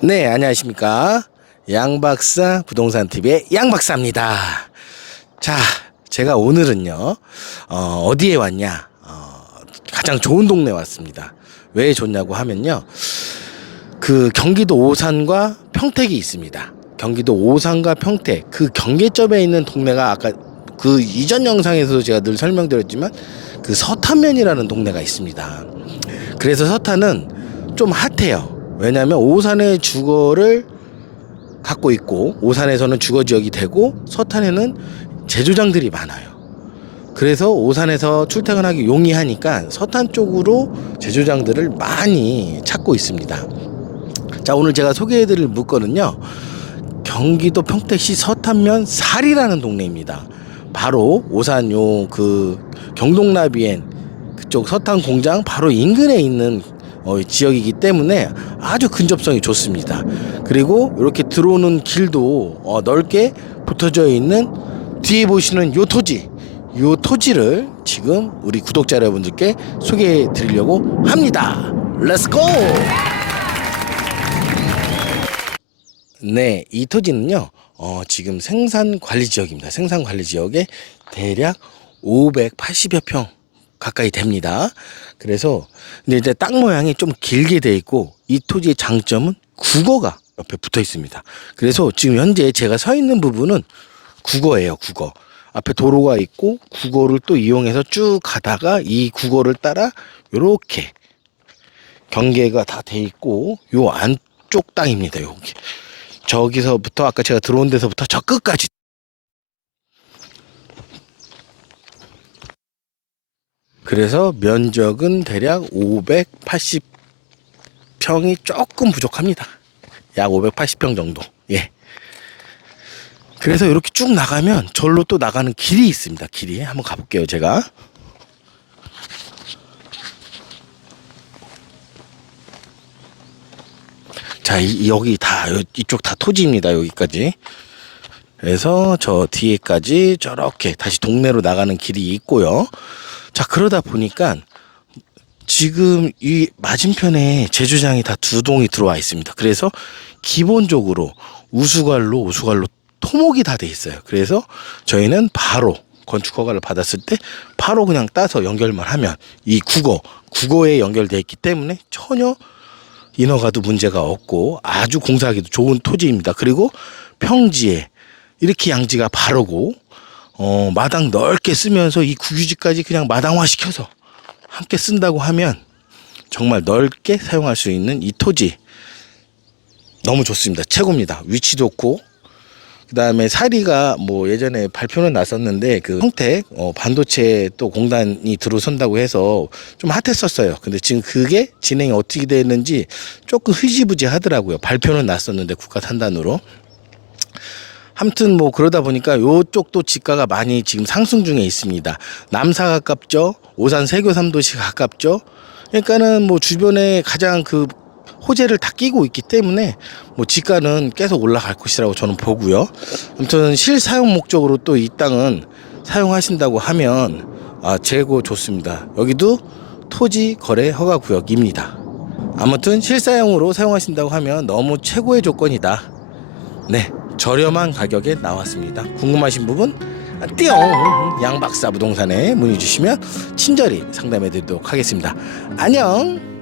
네, 안녕하십니까. 양박사 부동산 TV의 양박사입니다. 자, 제가 오늘은요, 어, 어디에 왔냐? 어, 가장 좋은 동네 왔습니다. 왜 좋냐고 하면요. 그 경기도 오산과 평택이 있습니다. 경기도 오산과 평택 그 경계점에 있는 동네가 아까 그 이전 영상에서도 제가 늘 설명드렸지만 그 서탄면이라는 동네가 있습니다. 그래서 서탄은 좀 핫해요. 왜냐하면 오산의 주거를 갖고 있고 오산에서는 주거 지역이 되고 서탄에는 제조장들이 많아요. 그래서 오산에서 출퇴근하기 용이하니까 서탄 쪽으로 제조장들을 많이 찾고 있습니다. 자 오늘 제가 소개해드릴 물건은요 경기도 평택시 서탄면 살이라는 동네입니다. 바로 오산 요 그 경동나비엔 그쪽 서탄 공장 바로 인근에 있는 어, 지역이기 때문에 아주 근접성이 좋습니다. 그리고 이렇게 들어오는 길도 어, 넓게 붙어져 있는 뒤에 보시는 요 토지, 요 토지를 지금 우리 구독자 여러분들께 소개해 드리려고 합니다. 렛츠고! 네, 이 토지는요, 어, 지금 생산 관리 지역입니다. 생산 관리 지역에 대략 580여 평 가까이 됩니다. 그래서, 근데 이제 땅 모양이 좀 길게 돼 있고, 이 토지의 장점은 국어가 옆에 붙어 있습니다. 그래서 지금 현재 제가 서 있는 부분은 국어예요, 국어. 앞에 도로가 있고, 국어를 또 이용해서 쭉 가다가 이 국어를 따라 요렇게 경계가 다 돼 있고, 요 안쪽 땅입니다, 여기. 저기서부터 아까 제가 들어온 데서부터 저 끝까지 그래서 면적은 대략 580평이 조금 부족합니다. 약 580평 정도. 예. 그래서 이렇게 쭉 나가면 절로 또 나가는 길이 있습니다. 길이 한번 가볼게요. 제가. 자, 이, 여기 다 요- 이쪽 다 토지입니다. 여기까지. 그래서 저 뒤에까지 저렇게 다시 동네로 나가는 길이 있고요. 자, 그러다 보니까 지금 이 맞은편에 제주장이 다 두 동이 들어와 있습니다. 그래서 기본적으로 우수관로, 우수관로 토목이 다 돼 있어요. 그래서 저희는 바로 건축 허가를 받았을 때 바로 그냥 따서 연결만 하면 이 국어, 국어에 연결돼 있기 때문에 전혀 인허가도 문제가 없고 아주 공사하기도 좋은 토지입니다. 그리고 평지에 이렇게 양지가 바르고 어, 마당 넓게 쓰면서 이 국유지까지 그냥 마당화 시켜서 함께 쓴다고 하면 정말 넓게 사용할 수 있는 이 토지 너무 좋습니다. 최고입니다. 위치도 좋고 그다음에 사리가 뭐 예전에 발표는 났었는데 그 평택 어 반도체 또 공단이 들어선다고 해서 좀 핫했었어요. 근데 지금 그게 진행이 어떻게 되는지 조금 흐지부지 하더라고요. 발표는 났었는데 국가 산단으로. 아무튼 뭐 그러다 보니까 요쪽도 지가가 많이 지금 상승 중에 있습니다. 남사 가깝죠. 오산 세교 삼도시 가깝죠. 그러니까는 뭐 주변에 가장 그 호재를 다 끼고 있기 때문에 뭐 지가는 계속 올라갈 것이라고 저는 보고요. 아무튼 실사용 목적으로 또 이 땅은 사용하신다고 하면 아 재고 좋습니다. 여기도 토지 거래 허가 구역입니다. 아무튼 실사용으로 사용하신다고 하면 너무 최고의 조건이다. 네, 저렴한 가격에 나왔습니다. 궁금하신 부분 아, 띠용 양박사 부동산에 문의 주시면 친절히 상담해 드리도록 하겠습니다. 안녕.